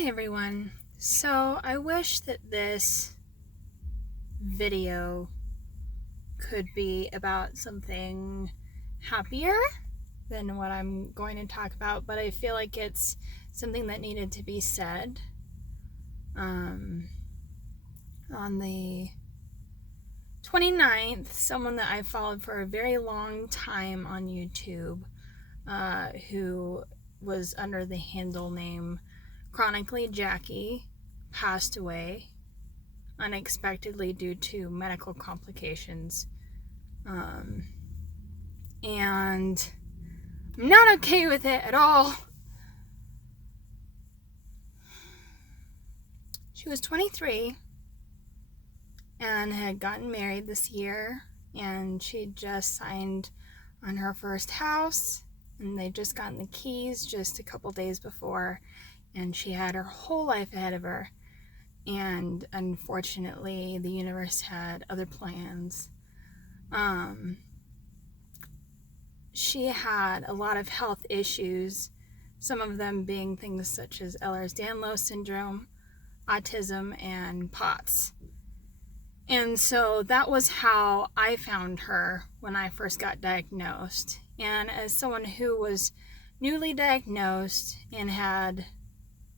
Hi everyone. So I wish that this video could be about something happier than what I'm going to talk about, but I feel like it's something that needed to be said. On the 29th, someone that I followed for a very long time on YouTube, who was under the handle name Chronically Jaquie, passed away unexpectedly due to medical complications. And I'm not okay with it at all. She was 23 and had gotten married this year, and she just signed on her first house, and they'd just gotten the keys just a couple days before, and she had her whole life ahead of her. And unfortunately, the universe had other plans. She had a lot of health issues, some of them being things such as Ehlers-Danlos syndrome, autism, and POTS. And so that was how I found her when I first got diagnosed. And as someone who was newly diagnosed and had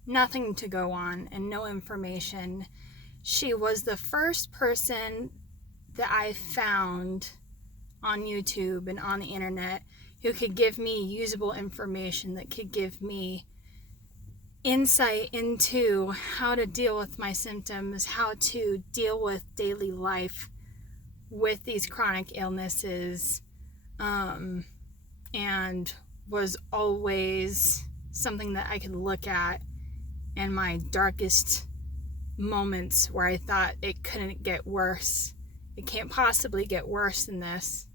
nothing to go on and no information, she was the first person that I found on YouTube and on the internet who could give me usable information that could give me insight into how to deal with my symptoms, how to deal with daily life with these chronic illnesses, and was always something that I could look at in my darkest moments where I thought it couldn't get worse. It can't possibly get worse than this.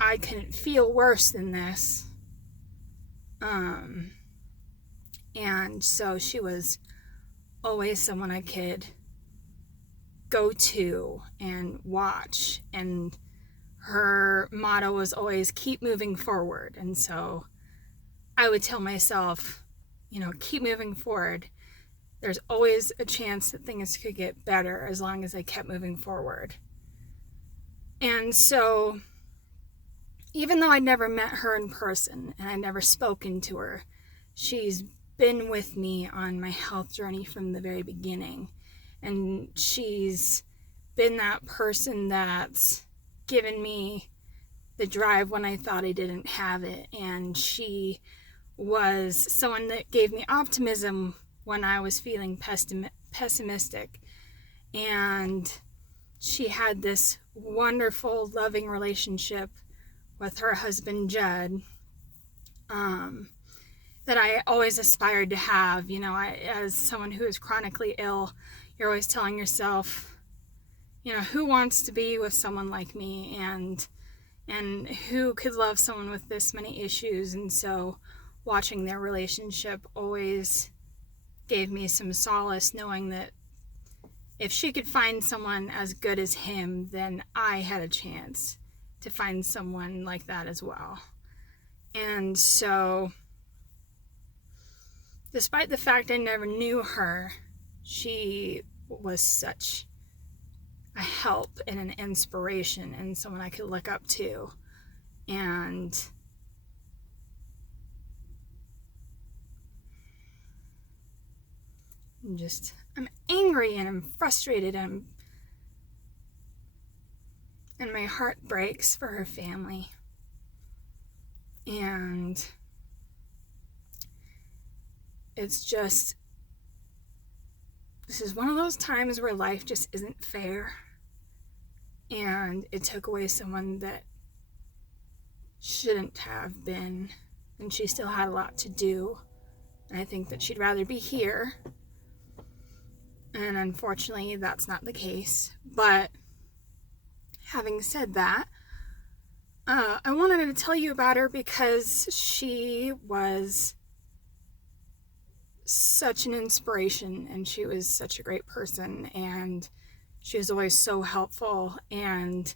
I couldn't feel worse than this. And so she was always someone I could go to and watch, and her motto was always keep moving forward. And so I would tell myself, keep moving forward. There's always a chance that things could get better as long as I kept moving forward. And so even though I'd never met her in person and I'd never spoken to her, she's been with me on my health journey from the very beginning. And she's been that person that's given me the drive when I thought I didn't have it. And she was someone that gave me optimism when I was feeling pessimistic. And she had this wonderful, loving relationship with her husband, Judd, that I always aspired to have. As someone who is chronically ill, you're always telling yourself, who wants to be with someone like me, and who could love someone with this many issues. And so watching their relationship always gave me some solace, knowing that if she could find someone as good as him, then I had a chance to find someone like that as well. And so, despite the fact I never knew her, she was such a help and an inspiration and someone I could look up to. And I'm angry and I'm frustrated and my heart breaks for her family. And this is one of those times where life just isn't fair. And it took away someone that shouldn't have been. And she still had a lot to do. And I think that she'd rather be here. And unfortunately, that's not the case. But having said that, I wanted to tell you about her because she was such an inspiration, and she was such a great person, and she was always so helpful, and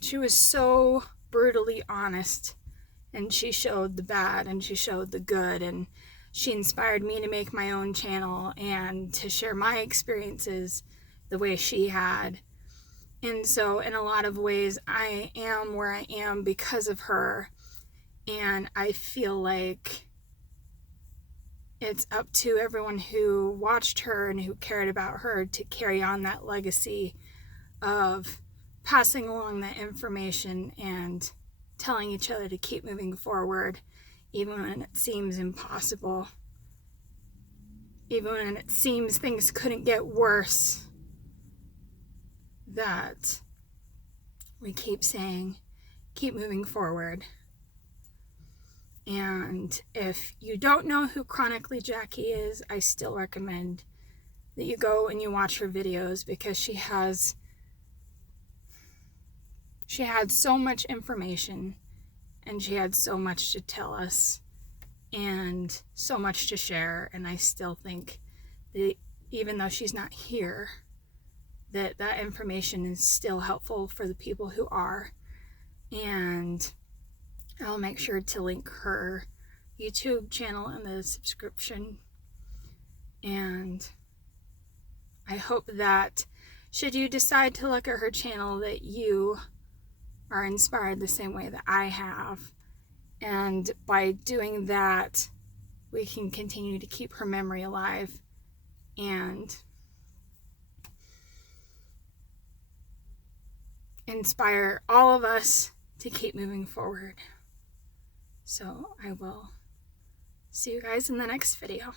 she was so brutally honest, and she showed the bad and she showed the good, and she inspired me to make my own channel and to share my experiences the way she had. And so in a lot of ways, I am where I am because of her. And I feel like it's up to everyone who watched her and who cared about her to carry on that legacy of passing along that information and telling each other to keep moving forward, even when it seems impossible, even when it seems things couldn't get worse, that we keep saying, keep moving forward. And if you don't know who Chronically Jaquie is, I still recommend that you go and you watch her videos, because she had so much information, and she had so much to tell us and so much to share. And I still think that even though she's not here, that information is still helpful for the people who are. And I'll make sure to link her YouTube channel in the description. And I hope that should you decide to look at her channel, that you are inspired the same way that I have. And by doing that, we can continue to keep her memory alive and inspire all of us to keep moving forward. So I will see you guys in the next video.